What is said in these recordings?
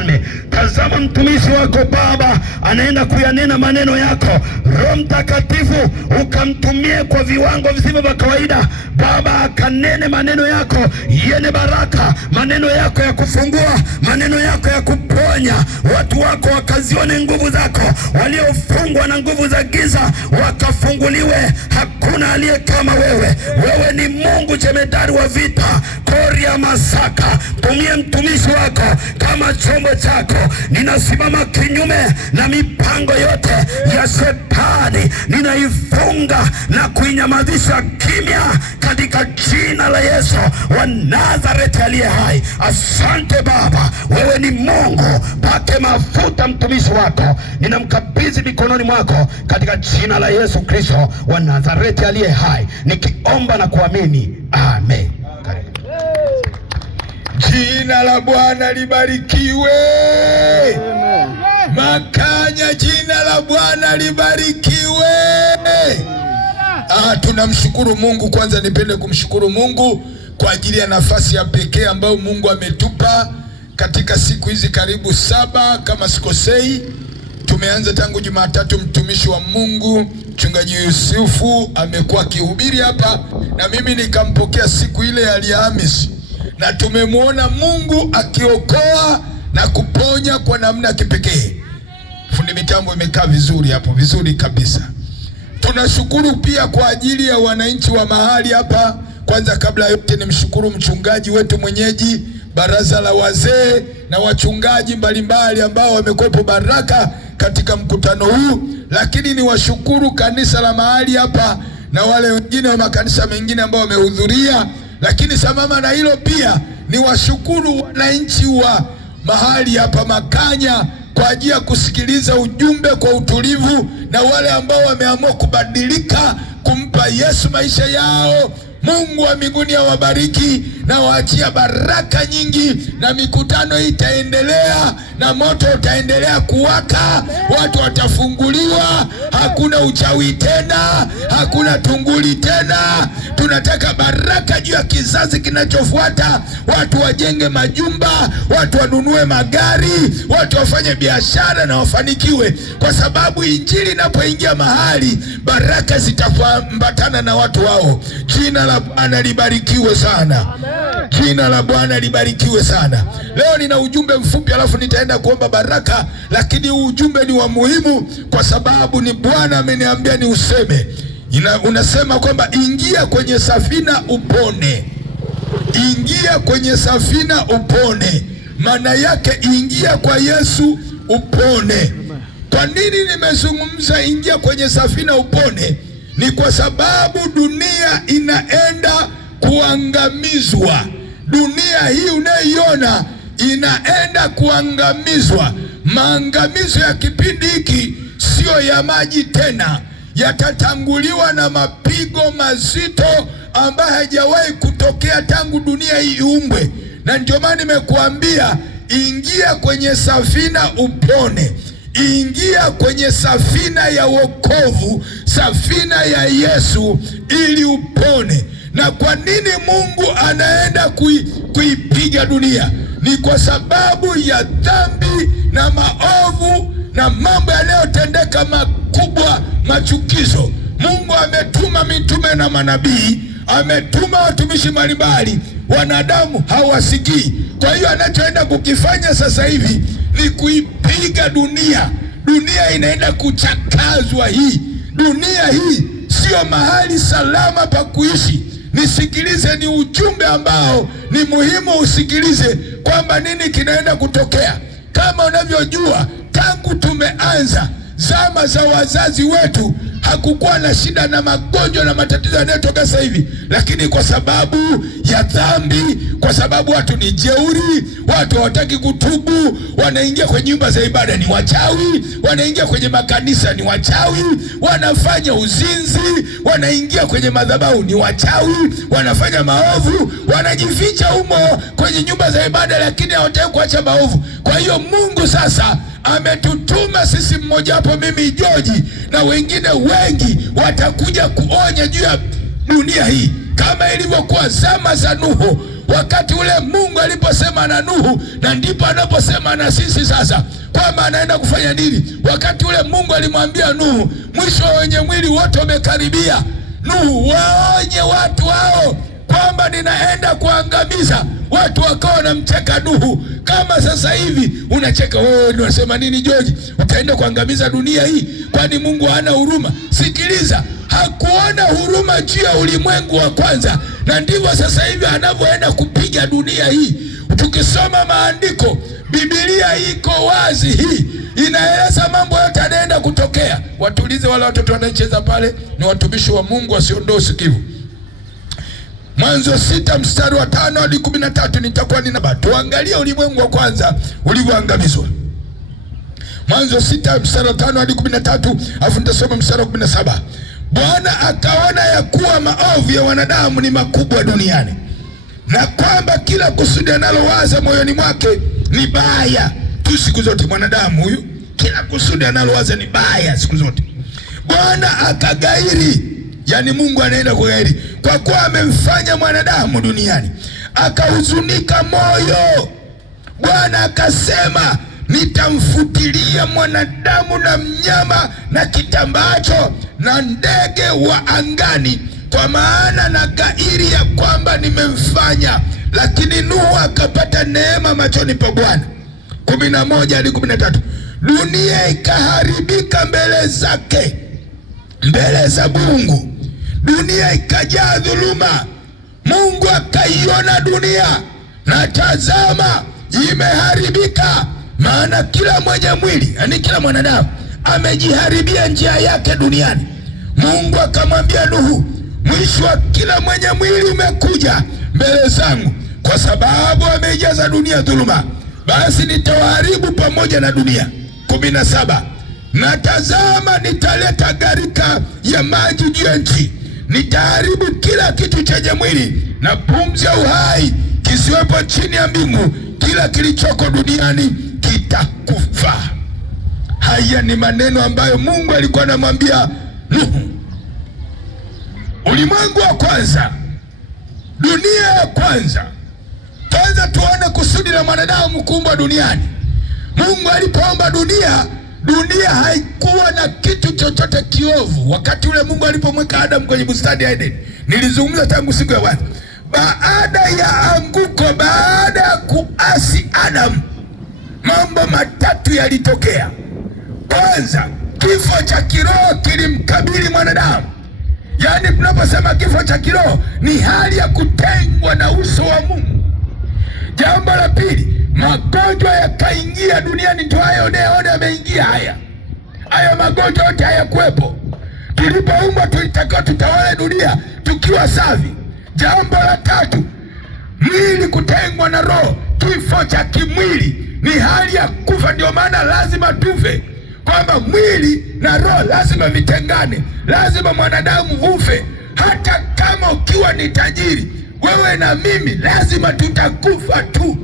Mfalme. Tazama mtumishi wako Baba anaenda kuyanena maneno yako. Roho Mtakatifu ukamtumie kwa viwango visivyo vya kawaida Baba, akanene maneno yako yenye baraka, maneno yako ya kufungua, maneno yako ya kuponya. Watu wako wakazione nguvu zako, waliofungwa na nguvu za giza wakafunguliwe. Hakuna aliye kama wewe. Wewe ni Mungu jemedari wa vita. Koria Masaka, tumie mtumishi wako kama chombo chako. Ninasimama kinyume na mipango yote ya Shetani, ninaifunga na kuinyamazisha kimya katika jina la Yesu wa Nazareti aliye hai. Asante Baba, wewe ni Mungu. Pake mafuta mtumishi wako, ninamkabidhi mikononi mwako katika jina la Yesu Kristo wa Nazareti aliye hai, nikiomba na kuamini, amen. Jina la Bwana libarikiwe. Makanya, jina la Bwana libarikiwe. Tunamshukuru Mungu. Kwanza nipende kumshukuru Mungu kwa ajili ya nafasi ya pekee ambayo Mungu ametupa katika siku hizi karibu 7 kama sikosei. Tumeanza tangu Jumatatu, mtumishi wa Mungu Mchungaji Yusufu amekuwa akihubiri hapa na mimi nikampokea siku ile ya Alhamisi, na tumemwona Mungu akiokoa na kuponya kwa namna ya kipekee. Fundi mitambo imekaa vizuri hapo, vizuri kabisa. Tunashukuru pia kwa ajili ya wananchi wa mahali hapa. Kwanza kabla yote nimshukuru mchungaji wetu mwenyeji, baraza la wazee na wachungaji mbalimbali ambao wamekuwepo baraka katika mkutano huu. Lakini ni washukuru kanisa la mahali hapa na wale wengine wa makanisa mengine ambao wamehudhuria. Lakini sambamba na hilo pia ni washukuru wananchi wa mahali hapa Makanya kwa ajili ya kusikiliza ujumbe kwa utulivu, na wale ambao wameamua kubadilika kumpa Yesu maisha yao. Mungu wa mbinguni awabariki na waachia baraka nyingi, na mikutano hii itaendelea na moto utaendelea kuwaka. Watu watafunguliwa, hakuna uchawi tena, hakuna tunguli tena. Tunataka baraka juu ya kizazi kinachofuata. Watu wajenge majumba, watu wanunue magari, watu wafanye biashara na wafanikiwe, kwa sababu injili inapoingia mahali baraka zitafuambatana na watu wao. Jina la Bwana libarikiwe sana. Jina la Bwana libarikiwe sana. Leo nina ujumbe mfupi alafu nitaenda kuomba baraka, lakini huu ujumbe ni wa muhimu kwa sababu ni Bwana ameniambia ni useme. Unasema kwamba ingia kwenye safina upone. Ingia kwenye safina upone. Maana yake ingia kwa Yesu upone. Kwa nini nimezungumza ingia kwenye safina upone? Ni kwa sababu dunia inaenda kuangamizwa. Dunia hii unayoiona inaenda kuangamizwa. Maangamizo ya kipindi hiki sio ya maji tena, yatatanguliwa na mapigo mazito ambayo hajawahi kutokea tangu dunia hii iumbwe. Na ndio maana nimekuambia ingia kwenye safina upone. Ingia kwenye safina ya wokovu, safina ya Yesu ili upone. Na kwa nini Mungu anaenda kuipiga dunia? Ni kwa sababu ya dhambi na maovu na mambo yanayotendeka makubwa, machukizo. Mungu ametuma mitume na manabii, ametuma watumishi mbalimbali, wanadamu hawasikii. Kwa hiyo anachoenda kukifanya sasa hivi ni kuipiga dunia. Dunia inaenda kuchakazwa. Hii dunia hii sio mahali salama pa kuishi. Nisikilize, ni ujumbe ambao ni muhimu usikilize, kwamba nini kinaenda kutokea. Kama unavyojua, tangu tumeanza zama za wazazi wetu hakukuwa na shida na magonjwa na matatizo yanayotoka sasa hivi, lakini kwa sababu ya dhambi, kwa sababu watu ni jeuri, watu hawataki kutubu, wanaingia kwenye nyumba za ibada ni wachawi, wanaingia kwenye makanisa ni wachawi, wanafanya uzinzi, wanaingia kwenye madhabahu ni wachawi, wanafanya maovu, wanajificha humo kwenye nyumba za ibada, lakini hawataki kuacha maovu. Kwa hiyo Mungu sasa ametutuma sisi, mmoja wapo mimi George na wengine wengi, watakuja kuonya juu ya dunia hii, kama ilivyokuwa zama za Nuhu. wakati ule Mungu aliposema na Nuhu, na ndipo anaposema na sisi sasa kwamba anaenda kufanya nini. Wakati ule Mungu alimwambia Nuhu, mwisho wa wenye mwili wote wamekaribia. Nuhu, waonye watu hao kwamba ninaenda kuangamiza. Watu wakawa wanamcheka Nuhu. Kama sasa hivi unacheka wewe, unasema nini George, utaenda kuangamiza dunia hii? Kwani Mungu hana huruma? Sikiliza, hakuona huruma juu ya ulimwengu wa kwanza, na ndivyo sasa hivi anavyoenda kupiga dunia hii. Tukisoma maandiko, Biblia iko wazi, hii inaeleza mambo yote yanaenda kutokea. Watulize wale watoto wanacheza pale, ni watumishi wa Mungu, wasiondoe usikivu. Mwanzo 6 mstari wa 5 hadi 13 nitakuwa ninaba. Tuangalie ulimwengu wa kwanza ulivyoangamizwa. Mwanzo 6 mstari wa 5 hadi 13, afu nitasoma mstari wa 17. Bwana akaona ya kuwa maovu ya wanadamu ni makubwa duniani, na kwamba kila kusudi analowaza moyoni mwake ni baya tu siku zote. Mwanadamu huyu, kila kusudi analowaza ni baya siku zote. Bwana akagairi, yani Mungu anaenda kugairi, kwa kuwa amemfanya mwanadamu duniani, akahuzunika moyo. Bwana akasema, nitamfutilia mwanadamu na mnyama na kitambaacho na ndege wa angani, kwa maana na gairi ya kwamba nimemfanya. Lakini Nuhu akapata neema machoni pa Bwana. 11 hadi 13. Dunia ikaharibika mbele zake, mbele za Mungu. Dunia ikajaa dhuluma. Mungu akaiona dunia, na tazama, imeharibika, maana kila mwenye mwili, yani kila mwanadamu, amejiharibia njia yake duniani. Mungu akamwambia Nuhu, mwisho wa kila mwenye mwili umekuja mbele zangu, kwa sababu ameijaza dunia dhuluma, basi nitawaharibu pamoja na dunia. 17. Na tazama, nitaleta gharika ya maji juu ya nchi, nitaharibu kila kitu chenye mwili na pumzi ya uhai kisiwepo chini ya mbingu, kila kilichoko duniani kitakufa. Haya ni maneno ambayo Mungu alikuwa anamwambia Nuhu. Ulimwengu wa kwanza, dunia ya kwanza. Kwanza tuone kusudi la mwanadamu kuumbwa duniani. Mungu alipoumba dunia, dunia haikuwa na kitu chochote kiovu. Wakati ule Mungu alipomweka Adam kwenye bustani ya Eden, nilizungumza tangu siku ya kwanza. Baada ya anguko, baada ya kuasi Adam, mambo matatu yalitokea. Kwanza, kifo cha kiroho kilimkabili mwanadamu. Yaani tunaposema kifo cha kiroho ni hali ya kutengwa na uso wa Mungu. Jambo la pili, magonjwa yakaingia duniani. Ndio hayo unayoona yameingia haya. Haya magonjwa yote hayakuwepo. Tulipoumbwa tulitakiwa tutawale dunia tukiwa safi. Jambo la tatu, mwili kutengwa na roho. Kifo cha kimwili ni hali ya kufa. Ndio maana lazima tufe, kwamba mwili na roho lazima vitengane. Lazima mwanadamu ufe. Hata kama ukiwa ni tajiri, wewe na mimi lazima tutakufa tu.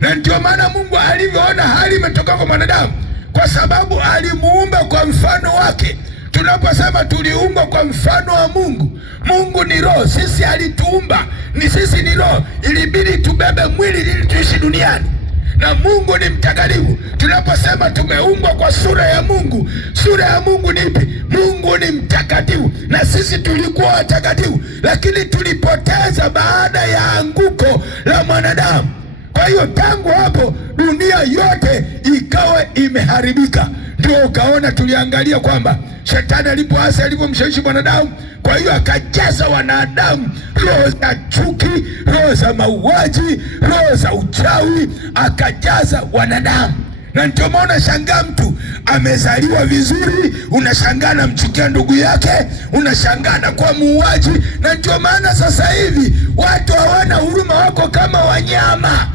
Na ndio maana Mungu alivyoona hali imetoka kwa mwanadamu, kwa sababu alimuumba kwa mfano wake. Tunaposema tuliumbwa kwa mfano wa Mungu, Mungu ni roho, sisi alituumba, ni sisi ni roho, ilibidi tubebe mwili ili tuishi duniani. Na Mungu ni mtakatifu. Tunaposema tumeumbwa kwa sura ya Mungu, sura ya Mungu ni ipi? Mungu ni mtakatifu, na sisi tulikuwa watakatifu, lakini tulipoteza baada ya anguko la mwanadamu. Kwa hiyo tangu hapo dunia yote ikawa imeharibika. Ndio ukaona tuliangalia kwamba shetani alipoasi, alipomshawishi mwanadamu, kwa hiyo akajaza wanadamu roho za chuki, roho za mauaji, roho za uchawi, akajaza wanadamu. Na ndio maana unashangaa mtu amezaliwa vizuri, unashangaa namchukia ndugu yake, unashangaa na kuwa muuaji. Na ndio maana sasa hivi watu hawana huruma, wako kama wanyama.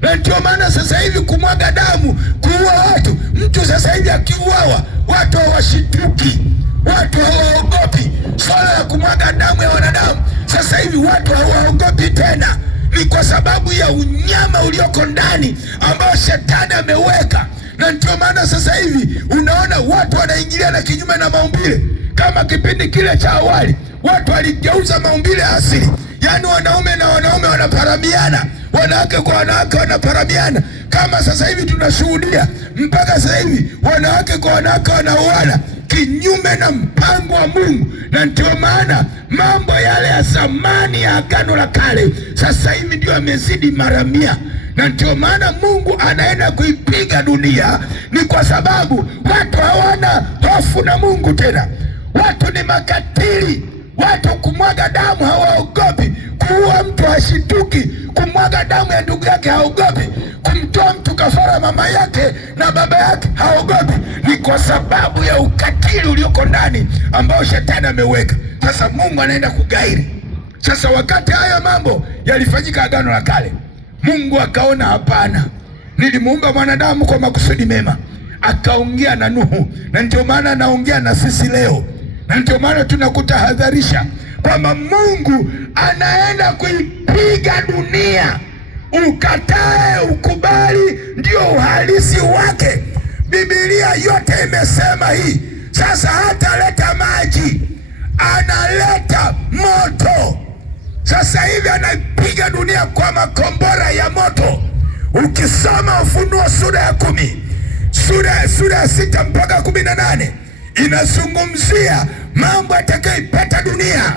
Na ndio maana sasa hivi kumwaga damu, kuua watu, mtu sasa hivi akiuawa watu hawashituki, watu hawaogopi. Swala la kumwaga damu ya wanadamu sasa hivi watu hawaogopi tena. Ni kwa sababu ya unyama ulioko ndani ambao shetani ameweka. Na ndio maana sasa hivi unaona watu wanaingiliana kinyume na maumbile. Kama kipindi kile cha awali watu waligeuza maumbile asili Yaani wanaume na wanaume wanaparamiana, wanawake kwa wanawake wanaparamiana, kama sasa hivi tunashuhudia. Mpaka sasa hivi wanawake kwa wanawake wanauana kinyume na mpango wa Mungu. Na ndio maana mambo yale ya zamani ya Agano la Kale sasa hivi ndio yamezidi mara 100. Na ndio maana Mungu anaenda kuipiga dunia, ni kwa sababu watu hawana hofu na Mungu tena. Watu ni makatili, watu kumwaga damu hawaogopi, kuua mtu hashituki, kumwaga damu ya ndugu yake haogopi, kumtoa mtu kafara mama yake na baba yake haogopi. Ni kwa sababu ya ukatili ulioko ndani ambao shetani ameweka. Sasa Mungu anaenda kugairi. Sasa wakati haya mambo yalifanyika Agano la Kale, Mungu akaona hapana, nilimuumba mwanadamu kwa makusudi mema. Akaongea na Nuhu, na ndio maana anaongea na sisi leo. Na ndio maana tunakutahadharisha kwamba Mungu anaenda kuipiga dunia. Ukatae ukubali, ndio uhalisi wake. Biblia yote imesema hii. Sasa hataleta maji, analeta moto. Sasa hivi anapiga dunia kwa makombora ya moto. Ukisoma Ufunuo sura ya 10, sura ya 6 mpaka 18 inazungumzia mambo yatakayoipata dunia.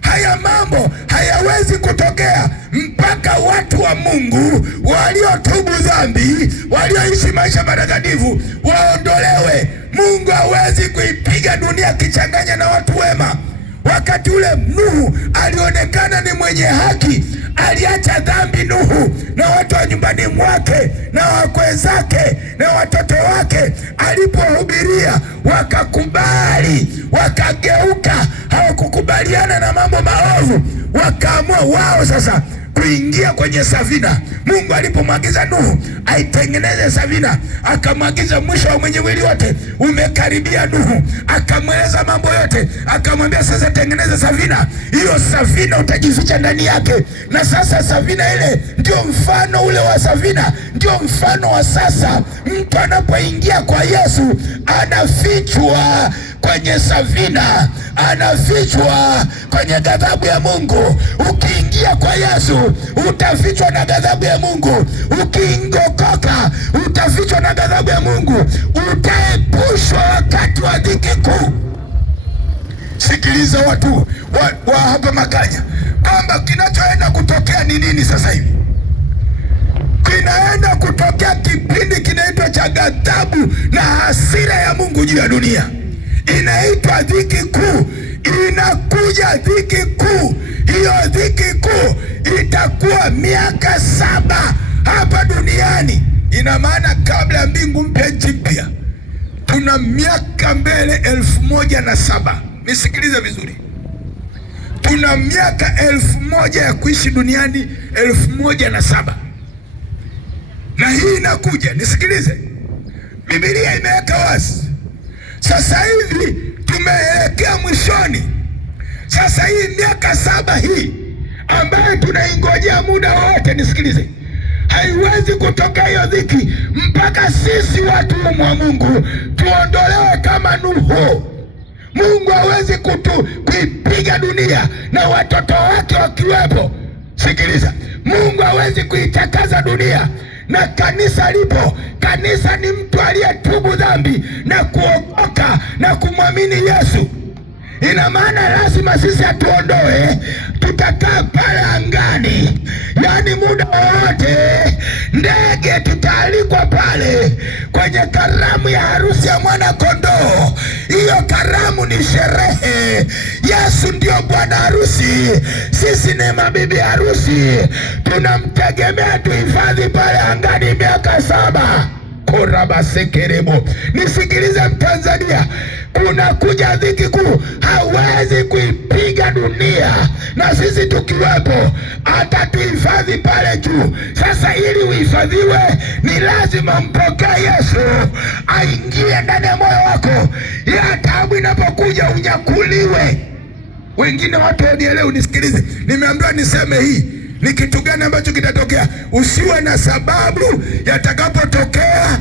Haya mambo hayawezi kutokea mpaka watu wa Mungu waliotubu dhambi, walioishi maisha matakatifu waondolewe. Mungu hawezi kuipiga dunia akichanganya na watu wema. Wakati ule Nuhu alionekana ni mwenye haki, aliacha dhambi Nuhu na watu wa nyumbani mwake na wakwe zake na watoto wake. Alipohubiria wakakubali, wakageuka, hawakukubaliana na mambo maovu, wakaamua wao sasa kuingia kwenye safina. Mungu alipomwagiza Nuhu aitengeneze safina, akamwagiza mwisho wa mwenye mwili wote umekaribia Nuhu, akamweleza mambo yote, akamwambia sasa tengeneza safina. Hiyo safina utajificha ndani yake. Na sasa safina ile ndio mfano ule wa safina, ndio mfano wa sasa. Mtu anapoingia kwa Yesu anafichwa kwenye safina, anafichwa kwenye ghadhabu ya Mungu. Ukiingia kwa Yesu utafichwa na ghadhabu ya Mungu. Ukiingokoka utafichwa na ghadhabu ya Mungu, utaepushwa wakati wa dhiki kuu. Sikiliza watu wa hapa Makanya, kwamba kinachoenda kutokea ni nini sasa hivi? Kinaenda kutokea kipindi kinaitwa cha ghadhabu na hasira ya Mungu juu ya dunia. Inaitwa dhiki kuu. Inakuja dhiki kuu. Hiyo dhiki kuu itakuwa miaka 7 hapa duniani. Ina maana kabla ya mbingu mpya nchi mpya tuna miaka mbele 1007. Nisikilize vizuri, tuna miaka 1000 ya kuishi duniani, 1007. Na hii inakuja, nisikilize, Biblia imeweka wazi. Sasa hivi tumeelekea mwishoni. Sasa hii miaka 7 hii ambayo tunaingojea muda wote, nisikilize, haiwezi kutokea hiyo dhiki mpaka sisi watu wa Mungu tuondolewe kama Nuhu. Mungu hawezi kuipiga dunia na watoto wake wakiwepo. Sikiliza, Mungu hawezi kuitakaza dunia na kanisa lipo. Kanisa ni mtu aliyetubu dhambi na kuokoka na kumwamini Yesu. Ina maana lazima sisi atuondoe, tutakaa pale angani, yaani muda wowote ndege tutaalikwa pale kwenye karamu ya harusi ya mwana kondoo. Hiyo karamu ni sherehe. Yesu ndio bwana harusi, sisi ni mabibi harusi. Tunamtegemea, tuhifadhi pale angani miaka 7. Korabasekerebo. Nisikilize Mtanzania, kuna kuja dhiki kuu, hawezi kuipiga dunia na sisi tukiwepo, hata tuhifadhi pale juu. Sasa ili uhifadhiwe ni lazima mpokee Yesu aingie ndani ya moyo wako, ya taabu inapokuja unyakuliwe. Wengine watu wanielewe, nisikilize, nimeambiwa niseme hii. Ni kitu gani ambacho kitatokea? Usiwe na sababu, yatakapotokea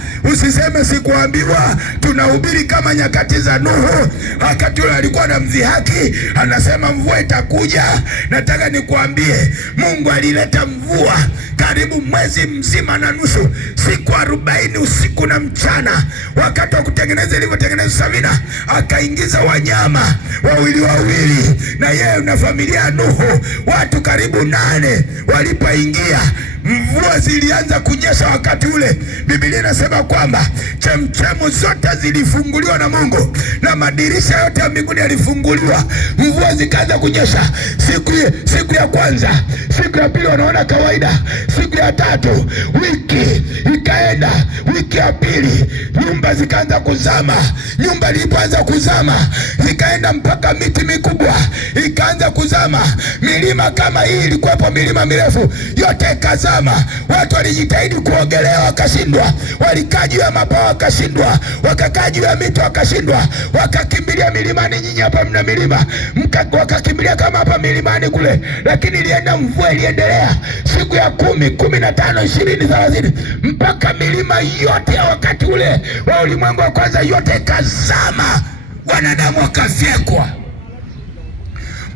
Usiseme sikuambiwa. Tunahubiri kama nyakati za Nuhu, wakati ule alikuwa na mdhihaki, anasema mvua itakuja. Nataka nikuambie, Mungu alileta mvua karibu mwezi mzima na nusu, siku 40 usiku na mchana. Wakati wa kutengeneza ilivyotengeneza safina, akaingiza wanyama wawili, na yeye na familia ya Nuhu watu karibu 8. Walipoingia mvua zilianza kunyesha wakati ule. Biblia inasema kwamba chemchemu zote zilifunguliwa na Mungu na madirisha yote ya mbinguni yalifunguliwa. Mvua zikaanza kunyesha. Siku ya kwanza, siku ya pili wanaona kawaida, siku ya tatu, wiki ikaenda, wiki ya pili nyumba zikaanza kuzama. Nyumba ilipoanza kuzama zikaenda mpaka miti mikubwa ikaanza kuzama. Milima kama hii ilikuwepo, milima mirefu yote ikazama. Watu walijitahidi kuogelea wakashindwa, walikaa juu ya mapaa wakashindwa, wakakaa juu ya mito wakashindwa, wakakimbilia milimani. Nyinyi hapa mna milima, wakakimbilia kama hapa milimani kule. Lakini ilienda, mvua iliendelea siku ya 10, 15, 20, 30 mpaka milima yote ya wakati ule wa ulimwengu wa kwanza yote ikazama, wanadamu wakafyekwa.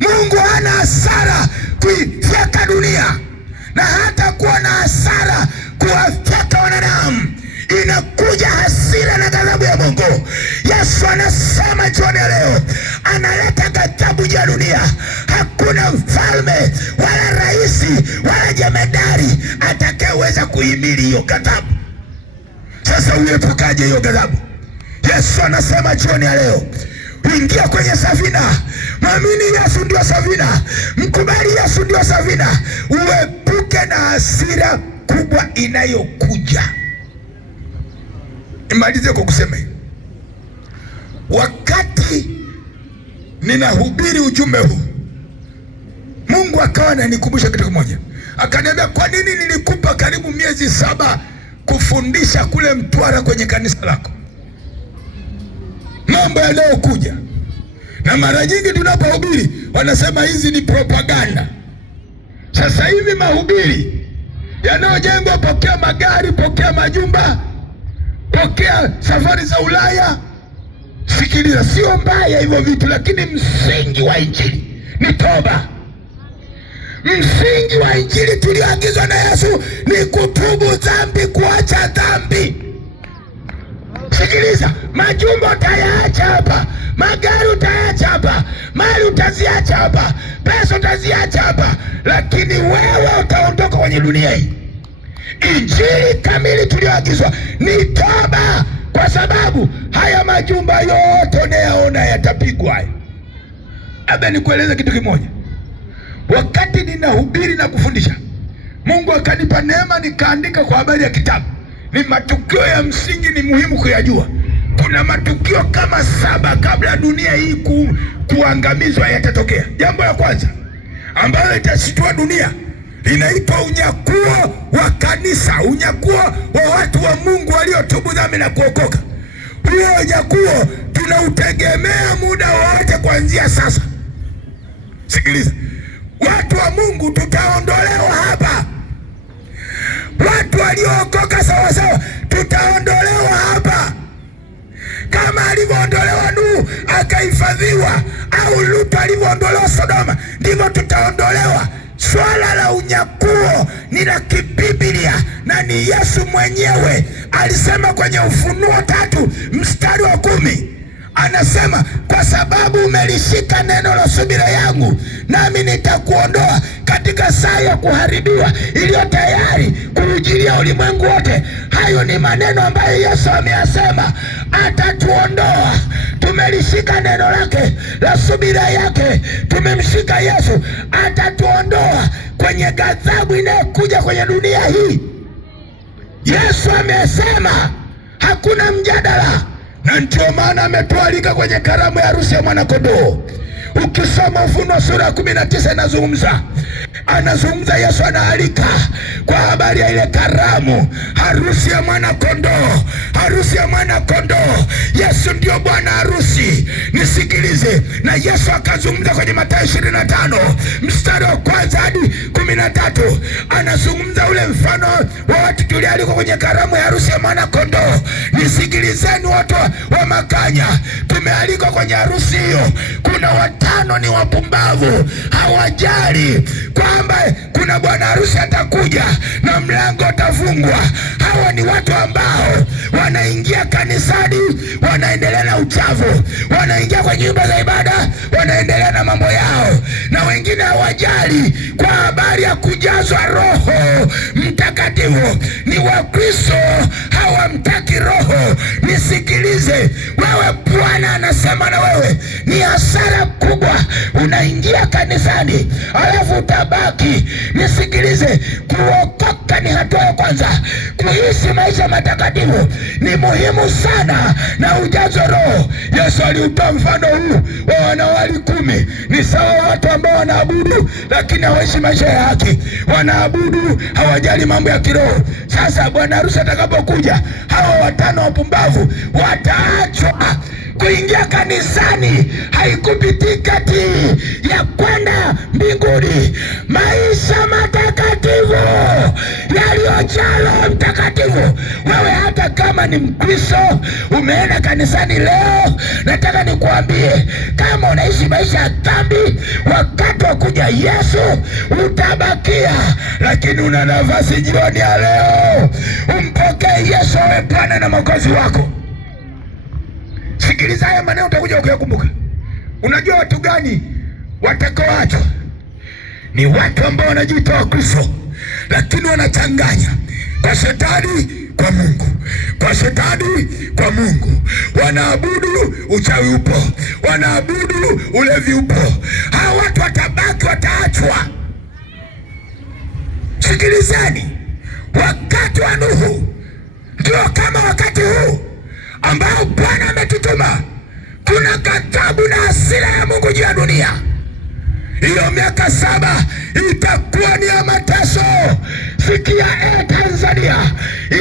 Mungu hana hasara kuifyeka dunia, na hata kuwa na hasara kuwafyeka wanadamu. Inakuja hasira na ghadhabu ya Mungu. Yesu anasema jioni ya leo, analeta ghadhabu ya dunia. Hakuna mfalme wala raisi wala jemedari atakayeweza kuhimili hiyo ghadhabu. Sasa uepukaje hiyo ghadhabu? Yesu anasema jioni ya leo, ingia kwenye safina. Mwamini Yesu ndio safina, mkubali Yesu ndio safina, uepuke na hasira kubwa inayokuja. Imalize kwa kusema hivi, wakati ninahubiri ujumbe huu, Mungu akawa ananikumbusha kitu kimoja. Akaniambia, kwa nini nilikupa karibu miezi 7 kufundisha kule Mtwara kwenye kanisa lako mambo yanayokuja? Na mara nyingi tunapohubiri wanasema hizi ni propaganda. Sasa hivi mahubiri yanayojengwa, pokea magari, pokea majumba, pokea safari za Ulaya. Sikiliza, sio mbaya hivyo vitu, lakini msingi wa injili ni toba. Msingi wa injili tulioagizwa na Yesu ni kutubu dhambi, kuacha dhambi. Sikiliza, majumba utayaacha hapa, magari utayaacha hapa, mali utaziacha hapa, pesa utaziacha hapa, lakini wewe utaondoka kwenye dunia hii. Injili kamili tulioagizwa ni toba, kwa sababu haya majumba yote unayaona yatapigwa. Labda nikueleze kitu kimoja. Wakati ninahubiri na kufundisha, Mungu akanipa neema, nikaandika kwa habari ya kitabu. Ni matukio ya msingi, ni muhimu kuyajua. Kuna matukio kama 7 kabla dunia hii kuangamizwa yatatokea. Jambo la kwanza ambalo litashtua dunia linaitwa unyakuo wa kanisa, unyakuo wa watu wa Mungu waliotubu dhambi na kuokoka. Huo unyakuo tunautegemea muda wote kuanzia sasa. Sikiliza, watu wa Mungu tutaondolewa hapa. Watu waliookoka sawa sawa tutaondolewa hapa, kama alivyoondolewa Nuhu akahifadhiwa, au Lutu alivyoondolewa Sodoma, ndivyo tutaondolewa. Swala la unyakuo ni la kibiblia na ni Yesu mwenyewe alisema kwenye Ufunuo 3 mstari wa 10. Anasema, kwa sababu umelishika neno la subira yangu, nami nitakuondoa katika saa ya kuharibiwa iliyo tayari kuujilia ulimwengu wote. Hayo ni maneno ambayo Yesu ameyasema, atatuondoa. Tumelishika neno lake la subira yake, tumemshika Yesu, atatuondoa kwenye ghadhabu inayokuja kwenye dunia hii. Yesu amesema, hakuna mjadala. Na ndio maana ametualika kwenye karamu ya harusi ya mwanakondoo. Ukisoma Ufunuo sura ya 19 inazungumza anazungumza, Yesu anaalika kwa habari ya ile karamu, harusi ya mwana kondoo, harusi ya mwana kondoo. Yesu ndio bwana harusi. Nisikilize, na Yesu akazungumza kwenye Mathayo 25 mstari wa 1 hadi 13, anazungumza ule mfano wa watu tulialikwa kwenye karamu ya harusi ya mwana kondoo. Nisikilizeni watu wa Makanya, tumealikwa kwenye harusi hiyo. Kuna watano ni wapumbavu, hawajali kwamba kuna bwana harusi atakuja na mlango utafungwa. Hawa ni watu ambao wanaingia kanisani, wanaendelea na uchafu, wanaingia kwenye nyumba za ibada, wanaendelea na mambo yao, na wengine hawajali kwa habari ya kujazwa Roho Mtakatifu. Ni Wakristo hawamtaki Roho. Nisikilize wewe, Bwana anasema na wewe, ni hasara kubwa unaingia kanisani alafu utabaki. Nisikilize, kuokoka ni hatua ya kwanza. Kuishi maisha matakatifu ni muhimu sana, na ujazo Roho. Yesu aliutoa mfano huu wa wanawali 10. Ni sawa watu ambao wanaabudu lakini hawaishi maisha ya haki, wanaabudu hawajali mambo ya kiroho. Sasa bwana harusi atakapokuja, hawa watano wapumbavu wataachwa. Kuingia kanisani haikupi tiketi ya kwenda mbinguni. Maisha matakatifu yaliyojaa Roho Mtakatifu. Wewe hata kama ni Mkristo umeenda kanisani leo, nataka nikuambie, kama unaishi maisha ya dhambi, wakati wa kuja Yesu utabakia. Lakini una nafasi jioni ya leo, umpokee Yesu awe Bwana na Mwokozi wako. Sikiliza haya maneno, utakuja ukiyakumbuka. Unajua watu gani watakaoachwa? Ni watu ambao wanajiita Wakristo lakini wanachanganya kwa shetani kwa Mungu, kwa shetani kwa Mungu. Wanaabudu uchawi upo, wanaabudu ulevi upo. Hawa watu watabaki, wataachwa. Sikilizeni, wakati wa Nuhu ndio kama wakati huu ambao Bwana ametutuma. Kuna ghadhabu na hasira ya Mungu juu ya dunia. Hiyo miaka 7 itakuwa ni ya mateso. Sikia Tanzania,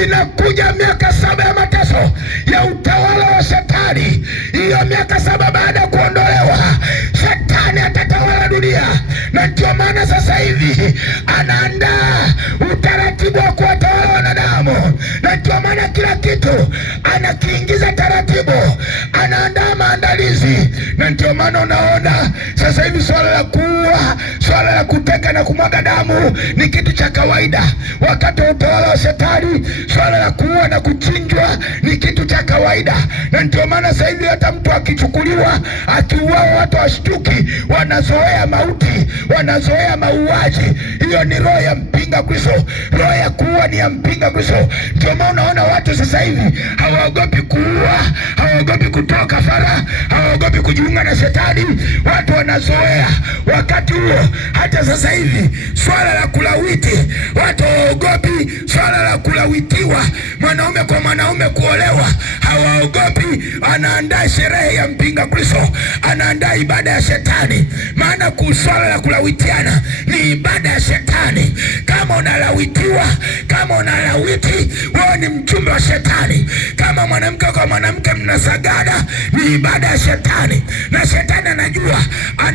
inakuja miaka 7 ya mateso ya utawala wa shetani. Hiyo miaka 7 baada ya kuondolewa, shetani atatawala dunia. Na ndio maana sasa hivi anaandaa utaratibu wa kuwatawala wanadamu, na ndio maana kila kitu anakiingiza taratibu, anaandaa maandalizi. Na ndio maana unaona sasa hivi swala la kuua, swala la kuteka na kumwaga damu ni kitu cha kawaida. Wakati wa utawala wa shetani, swala la kuua na kuchinjwa ni kitu cha kawaida. Na ndio maana sasa hivi hata mtu akichukuliwa, akiuawa, watu washtuki, wanazoea mauti, wanazoea mauaji. Hiyo ni roho ya mpinga Kristo. Roho ya kuua ni ya mpinga Kristo. Ndio maana unaona watu sasa hivi hawaogopi kuua, hawaogopi kutoa kafara, hawaogopi kujiunga na shetani. Watu wanazoea. Wakati huo hata sasa hivi swala la kulawiti, watu hawaogopi swala la kulawitiwa, mwanaume kwa mwanaume kuolewa, hawaogopi. Anaandaa sherehe ya mpinga Kristo, anaandaa ibada ya shetani. Maana swala la kulawitiana ni ibada ya shetani. Kama unalawitiwa, kama unalawiti, wewe ni mjumbe wa shetani. Kama mwanamke kwa mwanamke mnasagada, ni ibada ya shetani. Na shetani anajua,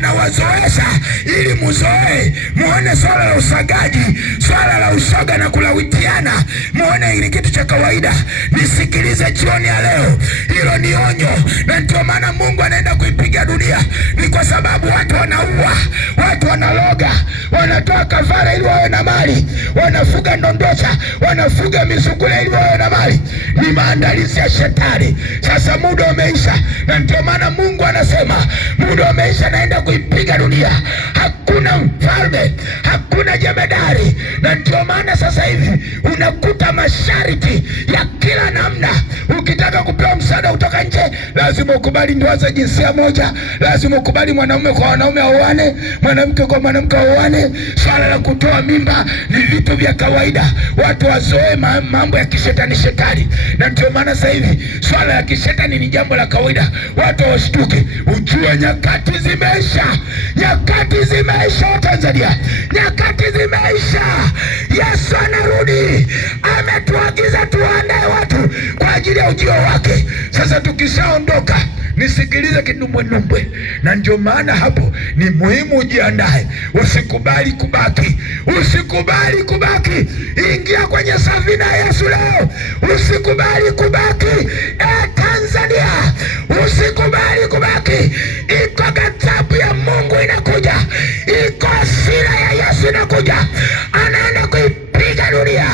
anawazoesha ili muzoee, muone swala la usagaji, swala la ushoga na kulawitiana, muone ni kitu cha kawaida. Nisikilize jioni ya leo, hilo ni onyo. Na ndio maana Mungu anaenda kuipiga dunia. Ni kwa sababu watu wanaua, watu wanaloga, wanatoa kafara ili wawe na mali, wanafuga ndondosha, wanafuga misukule ili wawe na mali. Ni maandalizi ya shetani. Sasa muda umeisha, na ndio maana Mungu anasema muda umeisha, naenda kuipiga dunia. Hakuna mfalme, hakuna jemedari. Na ndio maana sasa hivi unakuta masharti ya kila namna. Ukitaka kupewa msaada kutoka nje. Lazima ukubali ndoa za jinsia moja, lazima ukubali mwanaume kwa wanaume waoane, mwanamke kwa mwanamke waoane. Swala la kutoa mimba ni vitu vya kawaida, watu wazoe mambo ya kishetani shetani, na ndio maana sasa hivi swala la kishetani ni jambo la kawaida, watu washtuke. Ujue nyakati zimeisha, nyakati zimeisha Tanzania, nyakati zimeisha. Yesu anarudi, ametuagiza tuandae watu kwa ajili ya ujio wake. Sasa tukishaondoka, nisikilize kidumbwedumbwe, na ndio maana hapo ni muhimu ujiandae. Usikubali kubaki, usikubali kubaki. Ingia kwenye safina ya Yesu leo, usikubali kubaki. Tanzania, usikubali kubaki. Iko ghadhabu ya Mungu inakuja, iko hasira ya Yesu inakuja, anaenda kuipiga dunia.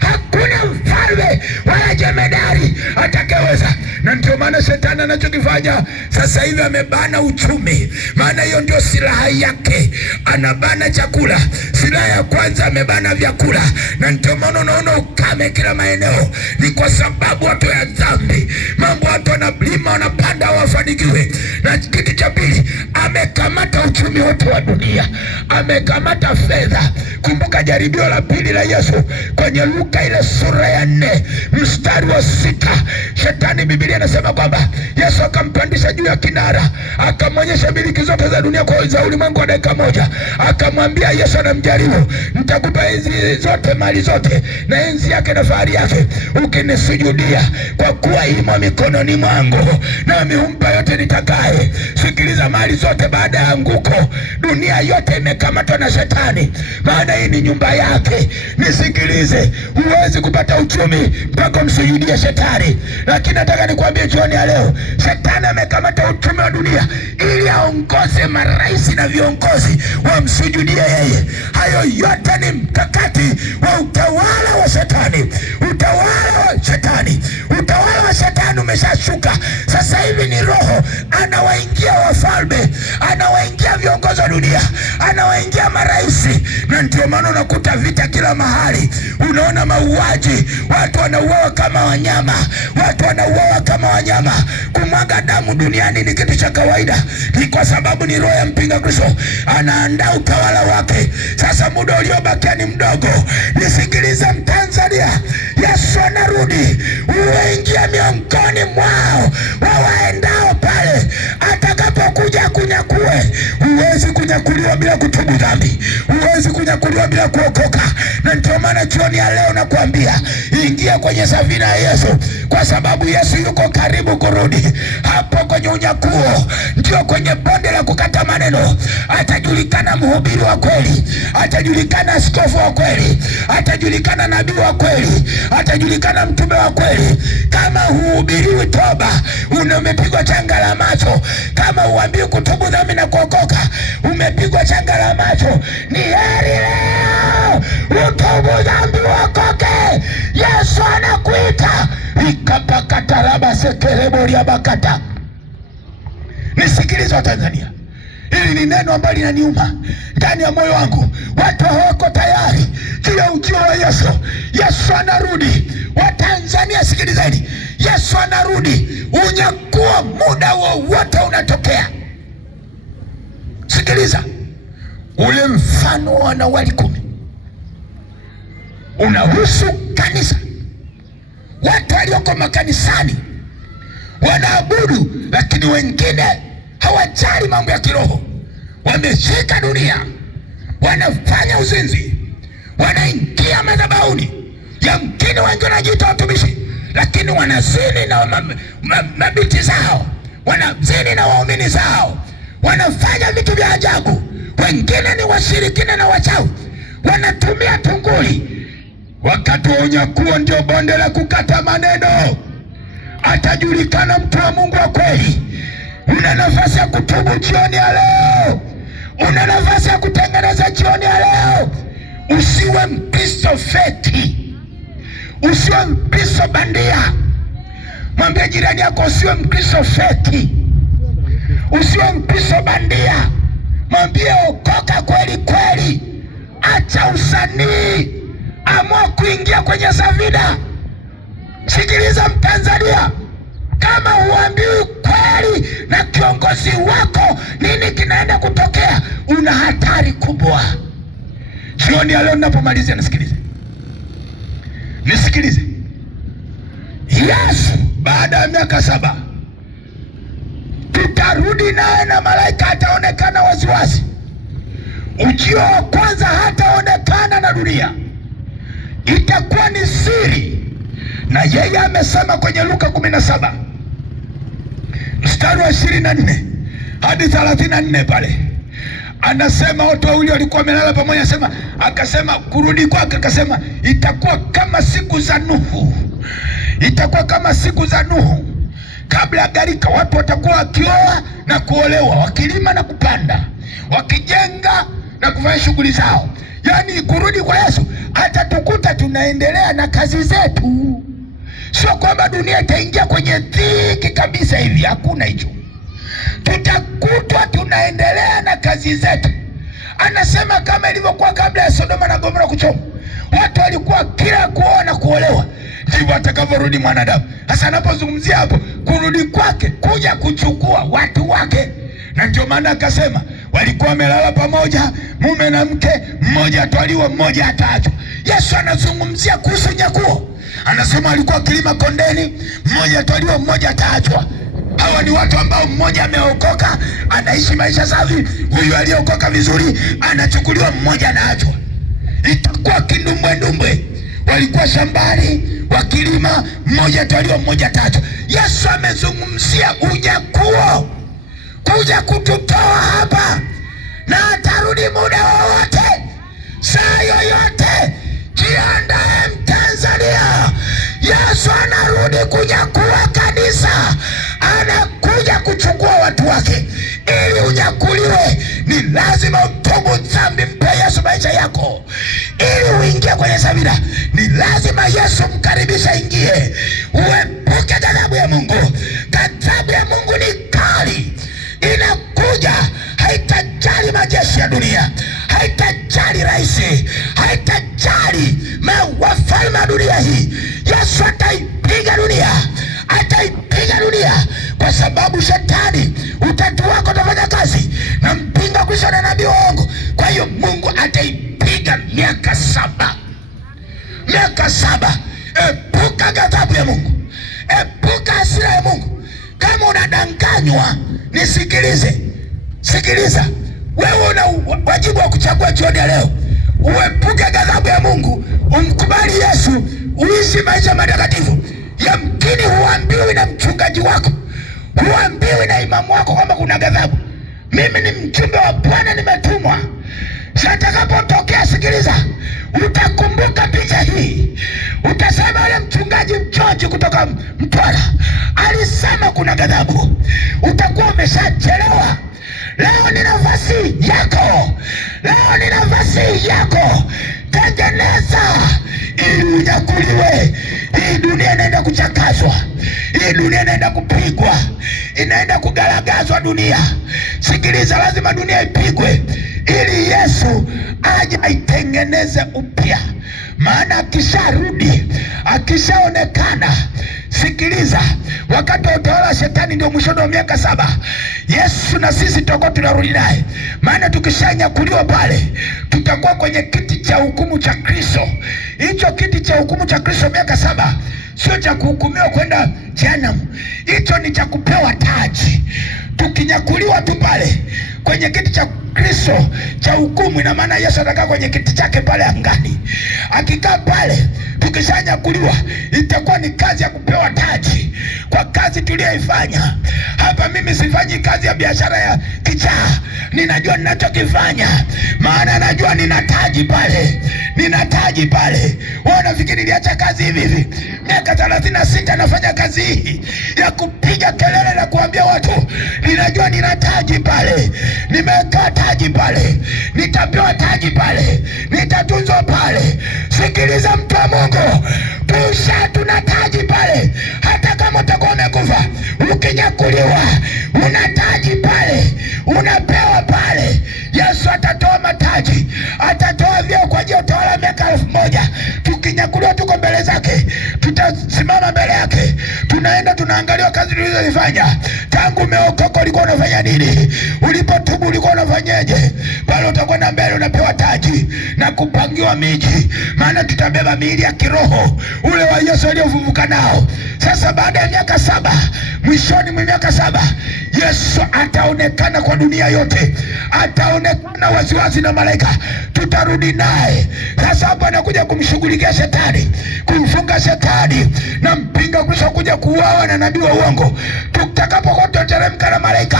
Hakuna mfalme wala jemedari atakayeweza. Na ndio maana shetani anachokifanya sasa hivi, amebana uchumi, maana hiyo ndio silaha yake. Anabana chakula, silaha ya kwanza amebana vyakula, na ndio maana unaona ukame kila maeneo. Ni kwa sababu watu ya dhambi, mambo watu wanablima, wanapanda wafanikiwe. Na kitu cha pili, amekamata uchumi wote wa dunia, amekamata fedha. Kumbuka jaribio la pili la Yesu kwenye Luka ile sura ya 4 mstari wa 6. Shetani, Biblia inasema kwamba Yesu akampandisha juu ya kinara, akamwonyesha miliki zote za dunia kwa za ulimwengu wa dakika moja. Akamwambia Yesu anamjaribu, nitakupa enzi zote, mali zote na enzi yake na fahari yake, ukinisujudia, kwa kuwa imo mikononi mwangu, nami humpa yote nitakaye. Sikiliza, mali zote baada ya anguko, dunia yote imekamatwa na shetani, maana hii ni nyumba yake. Nisikilize, huwezi kupata uchumi mpaka msujudie shetani. Lakini nataka nikwambie jioni ya leo, shetani amekamata uchumi wa dunia ili aongoze marais na viongozi wamsujudie yeye. Hayo yote ni mkakati wa utawala wa shetani, utawala wa shetani. Utawala wa shetani umeshashuka sasa hivi, ni roho anawaingia wafalme, anawaingia viongozi wa dunia, anawaingia marais. Na ndio maana unakuta vita kila mahali, unaona mauaji, watu wanauawa kama wanyama, watu wanauawa kama wanyama. Kumwaga damu duniani ni kitu cha kawaida, ni kwa sababu ni roho ya mpinga Kristo anaandaa utawala wake. Sasa muda uliobakia ni mdogo. Nisikiliza Mtanzania, Yesu anarudi. Uingia miongoni mwao wawaendao pale, atakapokuja kunyakue. Huwezi kunyakuliwa bila kutubu dhambi, huwezi kunyakuliwa bila kuokoka. Na ndio maana jioni ya leo nakwambia, ingia kwenye safina ya Yesu, kwa sababu Yesu yuko karibu kurudi. Hapo kwenye unyakuo ndio kwenye bonde la kukata maneno atajulikana mhubiri wa kweli, atajulikana askofu wa kweli, atajulikana nabii wa kweli, atajulikana mtume wa kweli. Kama huhubiriwi toba, umepigwa changa la macho. Kama huambiwi kutubu dhambi na kuokoka, umepigwa changa la macho. Ni heri leo utubu dhambi, uokoke. Yesu anakuita. Ikapakataraba sekeleboria bakata. Nisikilize Tanzania, hili ni neno ambalo linaniuma ndani ya moyo wangu. Watu hawako tayari juu ya ujio wa Yesu. Yesu anarudi. Watanzania sikilizeni, Yesu anarudi. Unyakuo muda wowote unatokea. Sikiliza, ule mfano wa wanawali 10 unahusu kanisa. Watu walioko makanisani wanaabudu, lakini wengine hawajali mambo ya kiroho. Wameshika dunia, wanafanya uzinzi, wanaingia madhabahuni. Yamkini wengi wanajiita watumishi, lakini wanazini na mabinti zao, wanazini na waumini zao, wanafanya vitu vya ajabu. Wengine ni washirikina na wachawi, wanatumia tunguli. Wakati wa unyakuo ndio bonde la kukata maneno. Atajulikana mtu wa Mungu wa kweli. Una nafasi ya kutubu jioni ya leo, una nafasi ya kutengeneza jioni ya leo. Usiwe Mkristo feki, usiwe Mkristo bandia. Mwambie jirani yako, usiwe Mkristo feki, usiwe Mkristo bandia. Mwambie okoka kweli kweli, acha usanii, amua kuingia kwenye safina. Sikiliza Mtanzania, kama kiongozi wako, nini kinaenda kutokea? Una hatari kubwa. Jioni ya leo ninapomalizia, nisikilize. Yesu baada ya miaka 7 tutarudi naye, na malaika ataonekana waziwazi. Ujio wa kwanza hataonekana na dunia, itakuwa ni siri. Na yeye amesema kwenye Luka 17 mstari wa 24 hadi 34 pale, anasema watu wawili walikuwa wamelala pamoja, akasema kurudi kwake, akasema itakuwa kama siku za Nuhu. Itakuwa kama siku za Nuhu kabla ya gharika. Watu watakuwa wakioa na kuolewa, wakilima na kupanda, wakijenga na kufanya shughuli zao. Yaani kurudi kwa Yesu hata tukuta tunaendelea na kazi zetu. Sio kwamba dunia itaingia kwenye dhiki kabisa hivi, hakuna hicho. Tutakutwa tunaendelea na kazi zetu. Anasema kama ilivyokuwa kabla ya Sodoma na Gomora kuchomwa, watu walikuwa kila kuoa na kuolewa, ndivyo atakavyorudi mwanadamu. Sasa anapozungumzia hapo kurudi kwake, kuja kuchukua watu wake. Na ndio maana akasema walikuwa wamelala pamoja, mume na mke, mmoja atwaliwa, mmoja ataachwa. Yesu anazungumzia kuhusu nyakuo. Anasema walikuwa kilima kondeni, mmoja atwaliwa, mmoja ataachwa. Hawa ni watu ambao mmoja ameokoka, anaishi maisha safi, huyu aliyeokoka vizuri anachukuliwa, mmoja anaachwa. Itakuwa kindumbwendumbwe. Walikuwa shambani wakilima, mmoja atwaliwa, mmoja ataachwa. Yesu amezungumzia unyakuo, kuja kututoa hapa, na atarudi muda wowote, saa yoyote. Jiandae Mtanzania, Yesu anarudi kunyakua kanisa, anakuja kuchukua watu wake. Ili unyakuliwe ni lazima utubu dhambi, mpe Yesu maisha yako. Ili uingie kwenye sabira ni lazima Yesu mkaribisha ingie, uepuke ghadhabu ya Mungu. Ghadhabu ya Mungu ni kali, inakuja, haitajali majeshi ya dunia, haitajali rais, haitajali wafalme wa dunia hii. Yesu ataipiga dunia, ataipiga dunia, kwa sababu shetani, utatu wako utafanya kazi na mpinga kwisha na nabii waongo. Kwa hiyo Mungu ataipiga miaka 7. Miaka 7. Epuka ghadhabu ya Mungu, epuka hasira ya Mungu. Kama unadanganywa, nisikilize, sikiliza. Wewe una wajibu wa kuchagua jioni ya leo. Uepuke ghadhabu ya Mungu, umkubali Yesu, uishi maisha matakatifu. Yamkini huambiwi na mchungaji wako, huambiwi na imamu wako kwamba kuna ghadhabu. Mimi ni mjumbe wa Bwana, nimetumwa. Sitakapotokea, sikiliza, utakumbuka picha hii. Utasema yule mchungaji mchoji kutoka Mtwara alisema kuna ghadhabu. Utakuwa umeshachelewa. Leo ni nafasi yako, leo ni nafasi yako. Tengeneza ili unyakuliwe. Hii dunia inaenda kuchakazwa, hii dunia inaenda kupigwa, inaenda kugaragazwa dunia. Sikiliza, lazima dunia ipigwe ili Yesu aje aitengeneze upya. Maana akisharudi, akishaonekana, sikiliza, wakati wa utawala wa shetani ndio mwishoni wa miaka 7. Yesu na sisi tutakuwa tunarudi naye. Maana tukishanyakuliwa pale, tutakuwa kwenye kiti cha hukumu cha Kristo. Hicho kiti cha hukumu cha Kristo miaka 7 sio cha kuhukumiwa kwenda jehanamu, hicho ni cha kupewa taji. Tukinyakuliwa tu pale kwenye kiti cha Kristo cha hukumu, ina maana Yesu atakaa kwenye kiti chake pale angani. Akikaa pale, tukishanyakuliwa, itakuwa ni kazi ya kupewa taji kwa kazi tuliyoifanya hapa. Mimi sifanyi kazi ya biashara ya kichaa, ninajua ninachokifanya, maana najua nina taji pale, nina taji pale. Wewe unafikiri niliacha kazi hivi hivi? Miaka 36 nafanya kazi hii ya kupiga kelele na kuambia watu, ninajua nina taji pale, nimeweka taji pale, nitapewa taji pale, nitatunzwa pale. Sikiliza mtu wa Mungu, tuna taji pale. Hata kama utakuwa umekufa, ukinyakuliwa una taji pale, unapewa pale. Yesu atatoa mataji, atatoa vyeo kwa ajili ya utawala miaka 1000. Tukinyakuliwa tuko mbele zake, tutasimama mbele yake, tunaenda tunaangalia kazi tulizozifanya. Tangu umeokoka ulikuwa unafanya nini? Ulipotubu ulikuwa unafanyaje? Pale utakwenda mbele unapewa taji na kupangiwa miji, maana tutabeba miili ya kiroho ule wa Yesu aliyofufuka nao. Sasa baada ya miaka 7, mwishoni mwa miaka 7, Yesu ataonekana kwa dunia yote, ataonekana waziwazi na malaika, tutarudi naye. Sasa hapo anakuja kumshughulikia shetani, kumfunga shetani na mpinga Kristo kuja kuuawa na nabii wa uongo. Tutakapokuwa tuteremka na malaika,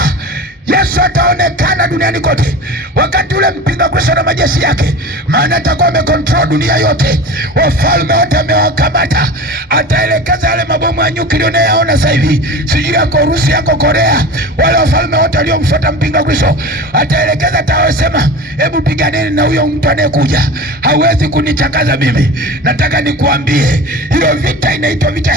Yesu ataonekana duniani kote. Wakati ule mpinga Kristo na majeshi yake, maana atakuwa amekontrol dunia yote, wafalme wote amewakamata. Ataelekeza yale mabomu ya nyuklia unayoyaona sasa hivi, sijui yako Urusi, yako Korea, wale wafalme wote waliomfuata mpinga Kristo, ataelekeza, atawasema hebu piganeni na huyo mtu anayekuja, hawezi kunichakaza mimi. Nataka nikuambie hiyo vita inaitwa vita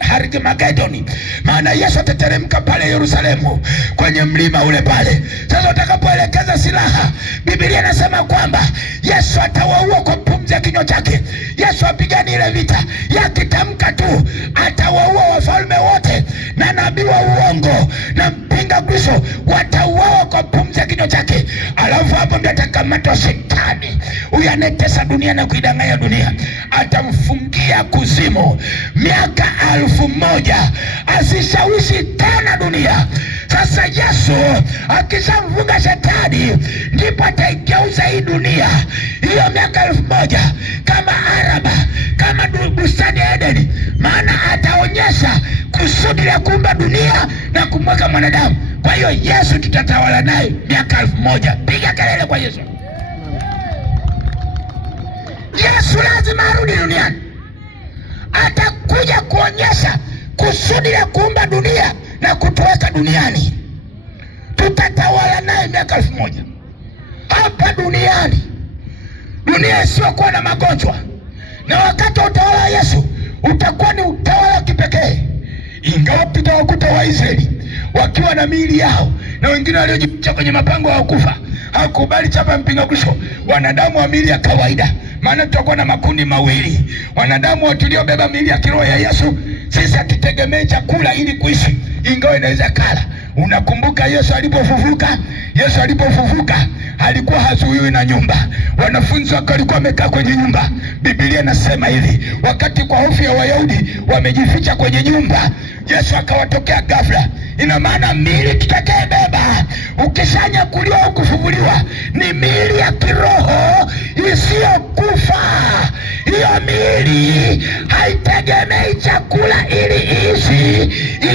Hargemagedoni, maana Yesu atateremka pale Yerusalemu kwenye mlima ule pale. Sasa utakapoelekeza silaha, Biblia inasema kwamba Yesu atawaua kwa pumzi ya kinywa chake. Yesu apigani ile vita, yakitamka tu atawaua wafalme wote na nabii wa uongo na mpinga Kristo, watauawa kwa pumzi ya kinywa chake. Alafu hapo ndio atakamatwa shetani huyu anayetesa dunia na kuidanganya dunia, atamfungia kuzimu miaka 1000 asishawishi tena dunia. Sasa Yesu akishamfunga shetani, ndipo ataigeuza hii dunia hiyo miaka 1000 kama Araba, kama bustani ya Edeni, maana ataonyesha kusudi la kuumba dunia na kumweka mwanadamu. Kwa hiyo Yesu tutatawala naye miaka 1000. Piga kelele kwa Yesu. Yesu lazima arudi duniani, atakuja kuonyesha kusudi la kuumba dunia na kutuweka duniani. Tutatawala naye miaka 1000 hapa duniani, dunia isiyokuwa na magonjwa. Na wakati wa utawala wa Yesu utakuwa ni utawala wa kipekee. Ingawa tutawakuta Waisraeli wakiwa na miili yao na wengine waliojificha kwenye mapango hawakufa, hawakubali chapa mpinga Kristo, wanadamu wa miili ya kawaida. Maana tutakuwa na makundi mawili, wanadamu tuliobeba miili ya kiroho ya Yesu. Sisi hatutegemei chakula ili kuishi, ingawa inaweza kala. Unakumbuka Yesu alipofufuka? Yesu alipofufuka alikuwa hazuiwi na nyumba, wanafunzi wake walikuwa wamekaa kwenye nyumba. Biblia inasema hivi, wakati kwa hofu ya Wayahudi wamejificha kwenye nyumba, Yesu akawatokea ghafla. Ina maana miili tutakayebeba ukishanyakuliwa au kufufuliwa ni miili ya kiroho isiyokufa. Hiyo miili haitegemei chakula ili iishi,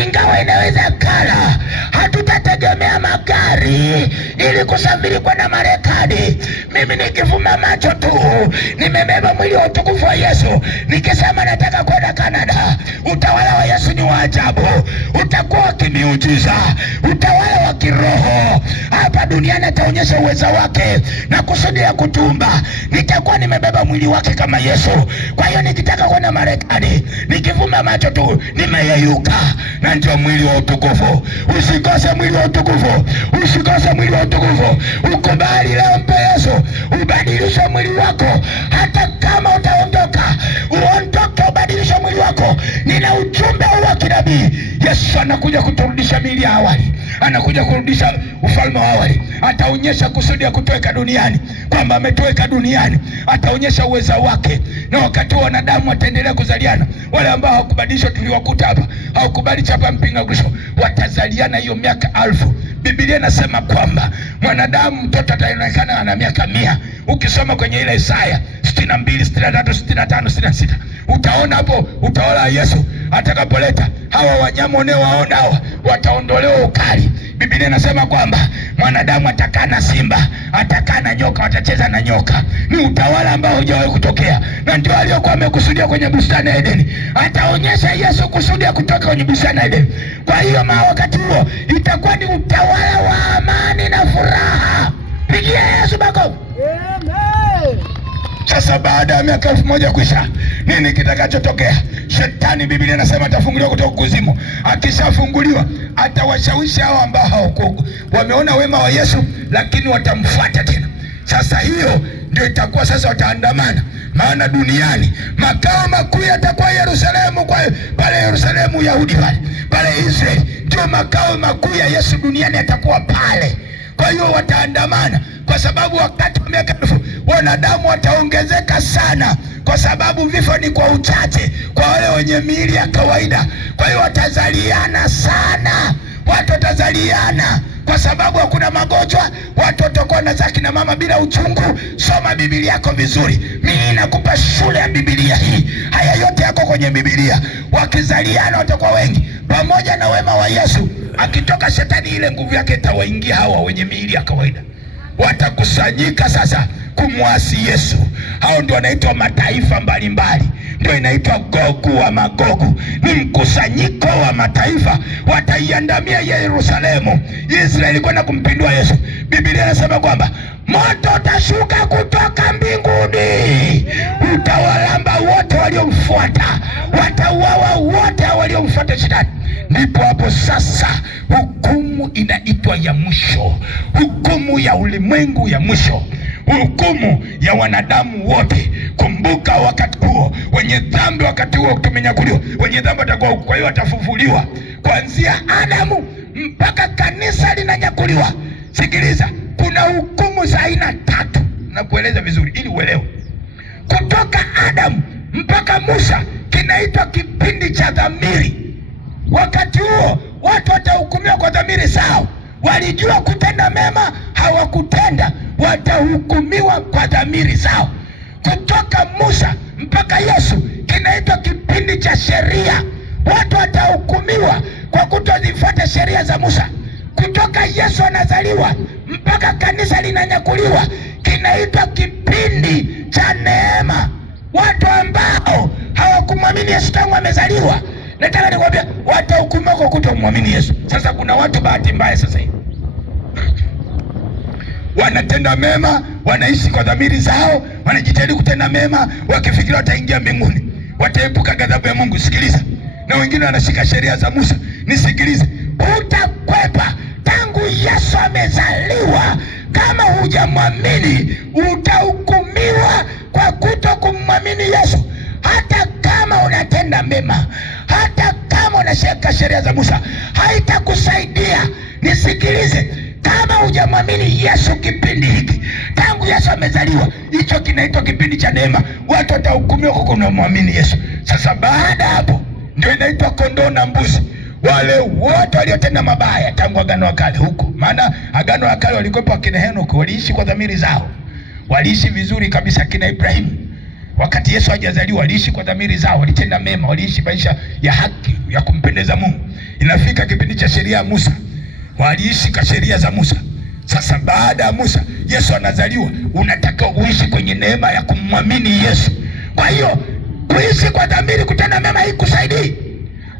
ingawa inaweza kala. Hatutategemea magari ili kusafiri kwenda Marekani. Mimi nikifumba macho tu nimebeba mwili wa utukufu wa Yesu, nikisema nataka kwenda Canada. Utawala wa Yesu ni wa ajabu, utakuwa kimiujiza, utawala wa kiroho hapa duniani. Ataonyesha uweza wake na kusudi ya kutumba. Nitakuwa nimebeba mwili wake kama Yesu. Kwa hiyo nikitaka kwenda Marekani, nikifumba macho tu nimeyeyuka, na ndio mwili wa utukufu. Usikose mwili wa utukufu, usikose mwili wa utukufu. Ukubali leo, mpe Yesu, ubadilishe mwili wako. Hata kama utaondoka, uondoke ubadilishe mwili wako. Nina ujumbe wa kinabii. Yesu anakuja kuturudisha miili ya awali, anakuja kurudisha ufalme wa awali. Ataonyesha kusudi ya kutuweka duniani, kwamba ametuweka duniani, ataonyesha uweza wake. Na wakati wanadamu wataendelea kuzaliana, wale ambao hawakubadilishwa tuliwakuta hapa, hawakubali chapa mpinga Kristo, watazaliana hiyo miaka 1000. Biblia inasema kwamba mwanadamu mtoto ataonekana ana miaka 100. Ukisoma kwenye ile Isaya 62, 63, 65, 66, utaona hapo utawala wa Yesu atakapoleta hawa wanyama unaowaona hawa wataondolewa ukali. Biblia inasema kwamba mwanadamu atakaa na simba, atakaa na nyoka, watacheza na nyoka. Ni utawala ambao hujawahi kutokea, na ndio aliyokuwa amekusudia kwenye bustani ya Edeni. Ataonyesha Yesu kusudia kutoka kwenye bustani ya Edeni. Kwa hiyo wakati huo itakuwa ni utawala wa amani na furaha. Pigia Yesu makofi. Sasa baada ya miaka 1000 kuisha, nini kitakachotokea? Shetani, Biblia inasema atafunguliwa kutoka kuzimu. Akishafunguliwa, atawashawishi hao ambao wameona wema wa Yesu lakini watamfuata tena. Sasa hiyo ndio itakuwa sasa wataandamana. Maana duniani makao makuu yatakuwa Yerusalemu, kwa pale Yerusalemu Yahudi pale Israeli ndio makao makuu ya Yesu duniani yatakuwa pale. Kwa hiyo wataandamana, kwa sababu wakati wa miaka elfu wanadamu wataongezeka sana, kwa sababu vifo ni kwa uchache kwa wale wenye miili ya kawaida. Kwa hiyo watazaliana sana, watu watazaliana kwa sababu hakuna magonjwa. Watu watakuwa na zaki na mama bila uchungu. Soma Biblia yako vizuri, mimi nakupa shule ya Biblia hii. Haya yote yako kwenye Biblia. Wakizaliana watakuwa wengi, pamoja na wema wa Yesu. Akitoka shetani, ile nguvu yake itawaingia hawa wenye miili ya kawaida. Watakusanyika sasa kumwasi Yesu. Hao ndio wanaitwa mataifa mbalimbali, ndio inaitwa Gogu wa Magogu. Ni mkusanyiko wa mataifa, wataiandamia Yerusalemu, Israeli, kwenda kumpindua Yesu. Biblia inasema kwamba moto utashuka kutoka mbinguni, utawalamba wote waliomfuata, watauawa wote waliomfuata shetani. Ndipo hapo sasa hukumu inaitwa ya mwisho, hukumu ya ulimwengu ya mwisho, hukumu ya wanadamu wote. Kumbuka wakati huo wenye dhambi, wakati huo tumenyakuliwa, wenye dhambi watakuwa. Kwa hiyo watafufuliwa kuanzia Adamu mpaka kanisa linanyakuliwa. Sikiliza, kuna hukumu za aina tatu na kueleza vizuri ili uelewe. Kutoka Adamu mpaka Musa kinaitwa kipindi cha dhamiri. Wakati huo watu watahukumiwa kwa dhamiri zao. Walijua kutenda mema, hawakutenda, watahukumiwa kwa dhamiri zao. Kutoka Musa mpaka Yesu kinaitwa kipindi cha sheria. Watu watahukumiwa kwa kutozifuata sheria za Musa. Kutoka Yesu anazaliwa mpaka kanisa linanyakuliwa kinaitwa kipindi cha neema. Watu ambao hawakumwamini Yesu tangu amezaliwa, nataka nikwambia, watahukumiwa kwa kutomwamini Yesu. Sasa kuna watu bahati mbaya sasa hivi wanatenda mema, wanaishi kwa dhamiri zao, wanajitahidi kutenda mema, wakifikiria wataingia mbinguni, wataepuka ghadhabu ya Mungu. Sikiliza, na wengine wanashika sheria za Musa. Nisikilize, utakwepa tangu Yesu amezaliwa. Kama hujamwamini, utahukumiwa kwa kutokumwamini Yesu. Hata kama unatenda mema, hata kama unashika sheria za Musa, haitakusaidia. Nisikilize, kama hujamwamini Yesu kipindi hiki, tangu Yesu amezaliwa, hicho kinaitwa kipindi cha neema. Watu watahukumiwa kwa kutomwamini Yesu. Sasa baada hapo ndio inaitwa kondoo na mbuzi. Wale wote waliotenda mabaya tangu Agano la Kale huko, maana Agano la Kale walikuwepo akina Henoko, waliishi kwa dhamiri zao, waliishi vizuri kabisa. Akina Ibrahimu wakati Yesu hajazaliwa waliishi kwa dhamiri zao, walitenda mema, waliishi maisha ya haki ya kumpendeza Mungu. Inafika kipindi cha sheria ya Musa, waliishi kwa sheria za Musa. Sasa baada ya Musa, Yesu anazaliwa, unataka uishi kwenye neema ya kumwamini Yesu. Kwa hiyo kuishi kwa dhamiri, kutenda mema haikusaidii.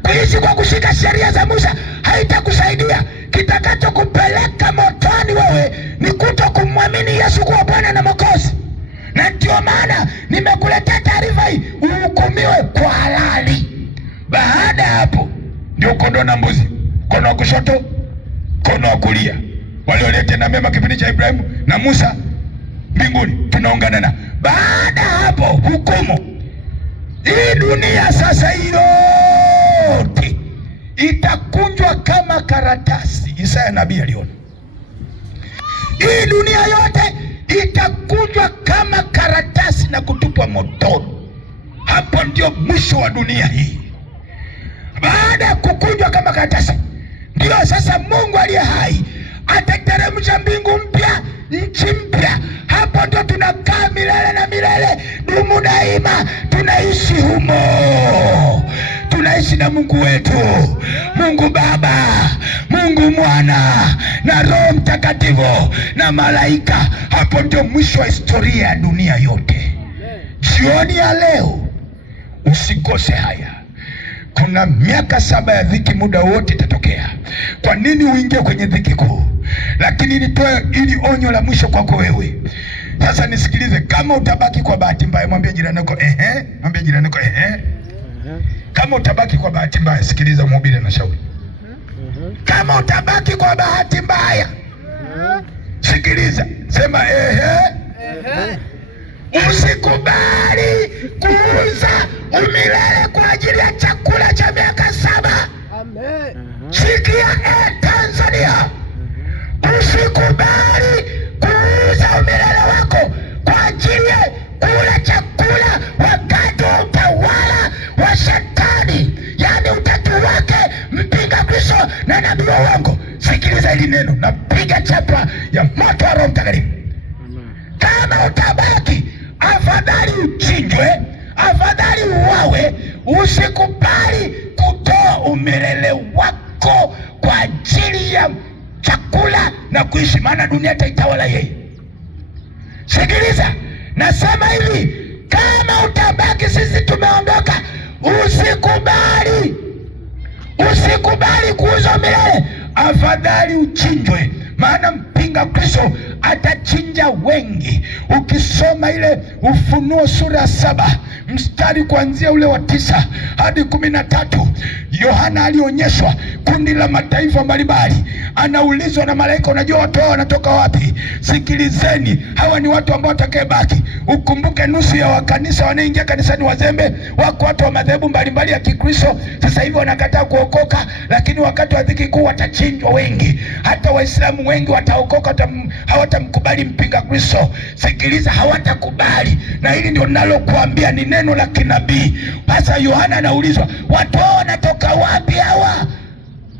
Kuishi kwa kushika sheria za Musa haitakusaidia. Kitakachokupeleka motoni wewe ni kutokumwamini Yesu kuwa Bwana na Mwokozi. Na ndio maana nimekuletea taarifa hii, uhukumiwe kwa halali. Baada ya hapo ndio kondoo na mbuzi, mkono wa kushoto, mkono wa kulia. Wale waliotenda mema kipindi cha Ibrahimu na Musa mbinguni tunaungana na. Baada ya hapo hukumu. Hii dunia sasa yote itakunjwa kama karatasi. Isaya nabii aliona hii dunia yote itakunjwa kama karatasi na kutupwa motoni. Hapo ndio mwisho wa dunia hii. Baada ya kukunjwa kama karatasi, ndio sasa Mungu aliye hai atateremsha mbingu mpya, nchi mpya. Hapo ndio tunakaa milele na milele, dumu daima, tunaishi humo. Tunaishi na Mungu wetu, Mungu Baba, Mungu Mwana na Roho Mtakatifu na malaika. Hapo ndio mwisho wa historia ya dunia yote. Jioni ya leo usikose haya. Kuna miaka 7 ya dhiki, muda wote itatokea. Kwa nini uingie kwenye dhiki kuu? Lakini nitoe ili onyo la mwisho kwako wewe. Sasa nisikilize, kama utabaki kwa bahati mbaya, mwambie jirani yako mwambie jirani yako Kama utabaki kwa bahati mbaya, sikiliza mhubiri na shauri. Kama utabaki kwa bahati mbaya, sikiliza, sema Usikubali kuuza umilele kwa ajili ya chakula cha miaka 7. Amen. Sikia Tanzania, usikubali kuuza umilele wako kwa ajili ya kula chakula wakati wa utawala wa Shetani, yani utatu wake mpinga Kristo na nabii wa uongo. Sikiliza hili neno, napiga chapa ya moto wa Roho Mtakatifu. Kama utabaki, afadhali uchinjwe, afadhali uwawe. Usikubali kutoa umilele wako kwa ajili ya chakula na kuishi, maana dunia itaitawala yeye. Sikiliza, nasema hivi, kama utabaki, sisi tumeondoka. Usikubali kuuza umilele, afadhali uchinjwe, maana mpinga Kristo atachinja wengi. Ukisoma ile Ufunuo sura ya 7 mstari kuanzia ule wa 9 hadi 13, Yohana alionyeshwa kundi la mataifa mbalimbali. Anaulizwa na malaika, unajua watu hao wanatoka wapi? Sikilizeni, hawa ni watu ambao watakayebaki. Ukumbuke nusu ya wakanisa wanaingia kanisani wazembe. Wako watu wa madhehebu mbalimbali ya Kikristo sasa hivi wanakataa kuokoka, lakini wakati wa dhiki kuu watachinjwa wengi. Hata Waislamu wengi wataokoka, hawatamkubali mpinga Kristo. Sikiliza, hawatakubali, na hili ndio ninalokuambia, ni neno la kinabii. Sasa Yohana anaulizwa, watu hao wanatoka wapi hawa?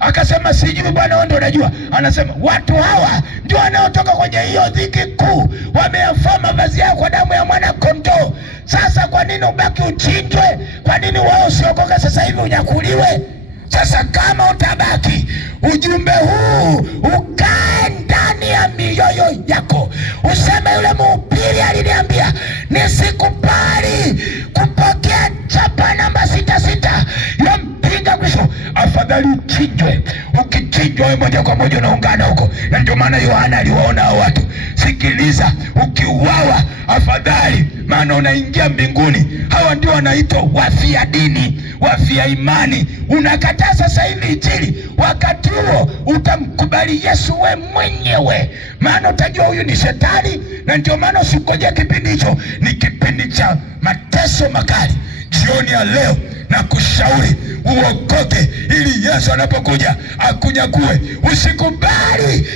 Akasema, sijui Bwana, wewe ndio unajua. Anasema, watu hawa ndio wanaotoka kwenye hiyo dhiki kuu, wameyafua mavazi yao kwa damu ya mwana kondoo. Sasa kwa nini ubaki uchinjwe? Kwa nini wao usiokoka sasa hivi unyakuliwe? Sasa kama utabaki, ujumbe huu ukae ndani ya mioyo yako. Useme, yule mhubiri aliniambia nisikubali kupokea chapa namba 66 ya mpinga Kristo, afadhali uchinjwe. Ukichinjwa wewe moja kwa moja unaungana huko, na ndio maana Yohana aliwaona hao watu. Sikiliza, ukiuawa afadhali, maana unaingia mbinguni. Hawa ndio wanaitwa wafia dini, wafia imani. Unakataa sasa hivi Injili, wakati huo utamkubali Yesu we mwenyewe, maana utajua huyu ni Shetani. Na ndio maana usingoje kipindi hicho, ni kipindi cha mateso makali. Jioni ya leo na kushauri uokoke, ili Yesu anapokuja akunyakue. Usikubali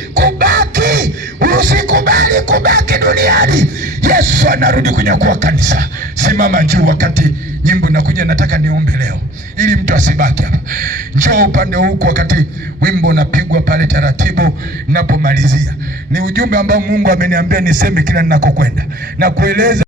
kubaki duniani. Yesu anarudi kunyakua kanisa. Simama juu wakati nyimbo nakuja. Nataka niombe leo ili mtu asibaki hapa. Njoo upande huku wakati wimbo unapigwa pale taratibu. Ninapomalizia, ni ujumbe ambao Mungu ameniambia niseme kila ninakokwenda na kueleza